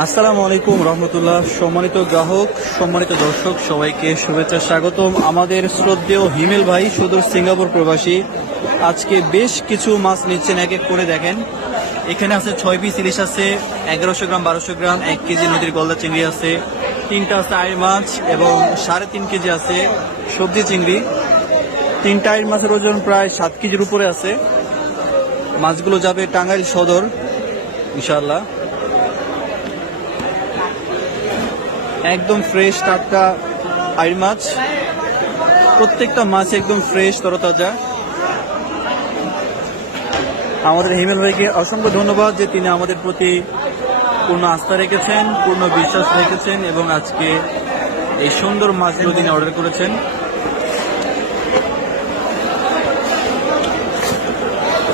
আসসালামু আলাইকুম রহমতুল্লাহ। সম্মানিত গ্রাহক, সম্মানিত দর্শক, সবাইকে শুভেচ্ছা স্বাগতম। আমাদের শ্রদ্ধেয় হিমেল ভাই, সুদূর সিঙ্গাপুর প্রবাসী। আজকে বেশ কিছু মাছ নিচ্ছেন এক এক করে দেখেন। এখানে আছে ছয় পিস ইলিশ আছে, এগারোশো গ্রাম, বারোশো গ্রাম, এক কেজি নদীর গলদা চিংড়ি আছে। তিনটা আছে আয়ের মাছ এবং সাড়ে তিন কেজি আছে সবজি চিংড়ি। তিনটা আয়ের মাছের ওজন প্রায় সাত কেজির উপরে আছে। মাছগুলো যাবে টাঙ্গাইল সদর, ইনশাআল্লাহ। একদম ফ্রেশ টাটকা আইর মাছ। প্রত্যেকটা মাছ একদম ফ্রেশ তরতাজা। আমাদের হিমেল ভাইকে অসংখ্য ধন্যবাদ যে তিনি আমাদের প্রতি পূর্ণ আস্থা রেখেছেন, পূর্ণ বিশ্বাস রেখেছেন এবং আজকে এই সুন্দর মাছগুলো তিনি অর্ডার করেছেন।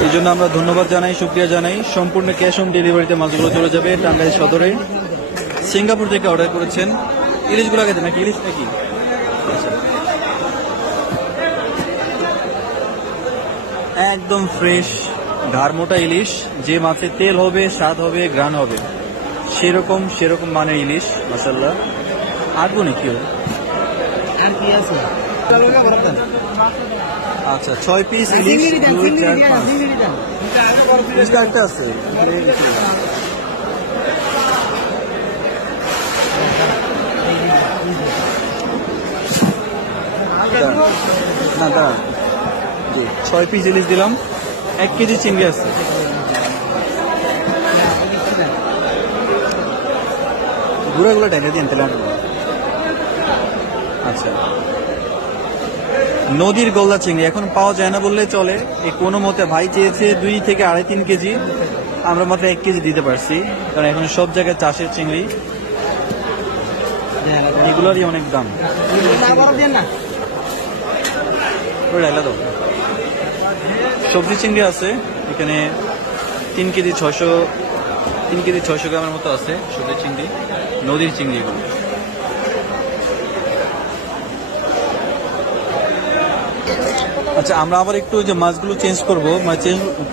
এই জন্য আমরা ধন্যবাদ জানাই শুক্রিয়া জানাই। সম্পূর্ণ ক্যাশ অন ডেলিভারিতে মাছগুলো চলে যাবে টাঙ্গাইল সদরে। সিঙ্গাপুর থেকে অর্ডার করেছেন। ইলিশগুলো আগে নাকি ইলিশ? নাকি। একদম ফ্রেশ ঘাড়মোটা ইলিশ যে মাছে তেল হবে স্বাদ হবে গ্রান হবে। সেরকম সেরকম মানের ইলিশ মাসাল্লাহ নাকি কি আচ্ছা ছয় পিস ইলিশ দুই চার পাঁচ। আছে। না, দাঁড়ান। জি, ছয় পিস ইলিশ দিলাম। এক কেজি চিংড়ি আছে। গুঁড়াগুলো ঢেকে দিন তাহলে। আচ্ছা। নদীর গলদা চিংড়ি, এখন পাওয়া যায় না বললে চলে। এই কোনো মতে ভাই চেয়েছে দুই থেকে আড়াই তিন কেজি। আমরা মাত্র এক কেজি দিতে পারছি, কারণ এখন সব জায়গায় চাষের চিংড়ি। এগুলোরই অনেক দাম। ডাইলা সবজি চিংড়ি আছে, এখানে তিন কেজি ছয়শো, তিন কেজি ছয়শো গ্রামের মতো আছে সবজি চিংড়ি, নদীর চিংড়ি এগুলো। আচ্ছা আমরা আবার একটু যে মাছগুলো চেঞ্জ করব। মানে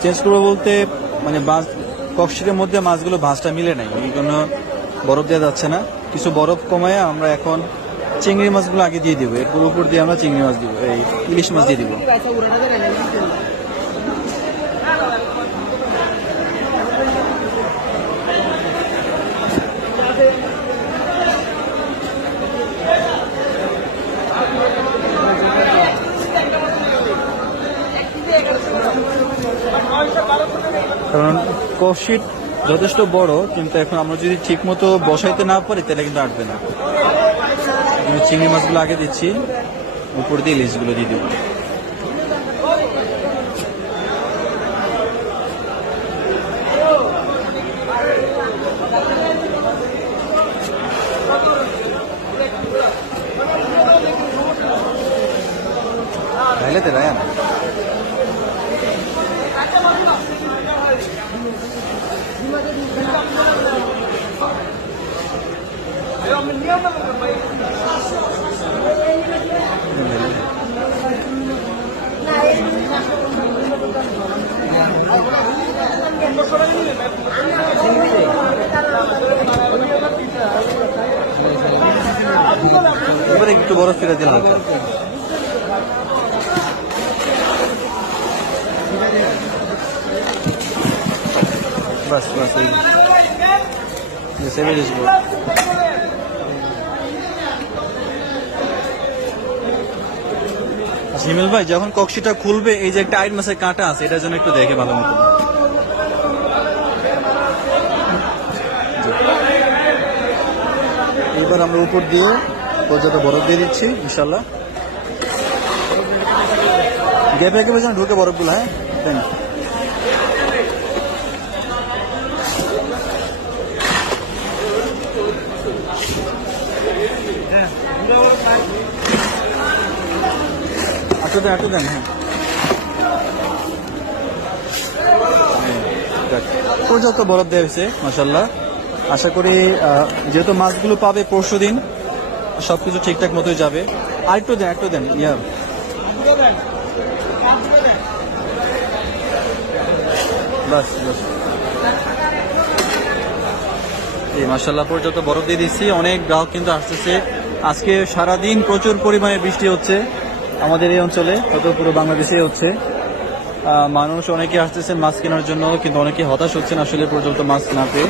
চেঞ্জ করব বলতে মানে মাছ, কক্সিটের মধ্যে মাছগুলো ভাঁজটা মিলে নাই, এই জন্য বরফ দেওয়া যাচ্ছে না। কিছু বরফ কমায় আমরা এখন চিংড়ি মাছগুলো আগে দিয়ে দিব। এরপর উপর দিয়ে আমরা চিংড়ি মাছ দিব, এই ইলিশ মাছ দিয়ে দিব। কারণ কষিট যথেষ্ট বড়, কিন্তু এখন আমরা যদি ঠিক মতো বসাইতে না পারি, তাহলে কিন্তু আটবে না। চিংড়ি মাছগুলো আগে দিচ্ছি উপর দিয়ে ইলিশগুলো দিয়ে দেবো ढाले ते राया এবারে একটু বরফ ফিরে হালকা বাস বাস এই সেভে দিয়েছিল হিমেল ভাই যখন কক্সিটা খুলবে, এই যে একটা আইট মাসের কাঁটা আছে, এটার জন্য একটু দেখে ভালো মতো। এবার আমরা উপর দিয়ে পর্যাপ্ত বরফ দিয়ে দিচ্ছি ইনশাল্লাহ গ্যাপে গ্যাপে যেন ঢুকে বরফগুলো হ্যাঁ? দেন। আটু দেন আটু দেন হ্যাঁ। পর্যাপ্ত বরফ দেওয়া হয়েছে মাসাল্লাহ আশা করি যেহেতু মাছগুলো পাবে পরশু দিন, সবকিছু ঠিকঠাক মতোই যাবে। আর একটু দেন একটু দেন, ইয়া। বাস বাস। মাসাল্লাহ পর্যন্ত বরফ দিয়ে দিচ্ছি। অনেক গ্রাহক কিন্তু আসতেছে। আজকে সারাদিন প্রচুর পরিমাণে বৃষ্টি হচ্ছে আমাদের এই অঞ্চলে, হয়তো পুরো বাংলাদেশে হচ্ছে। মানুষ অনেকে আসতেছেন মাছ কেনার জন্য, কিন্তু অনেকে হতাশ হচ্ছেন আসলে পর্যন্ত মাছ না পেয়ে।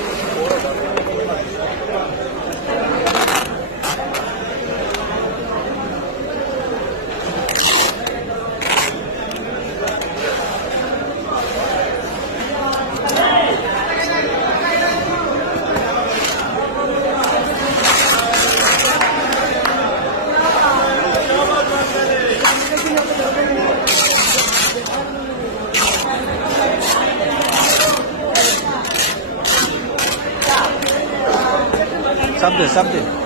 सब दे सब दे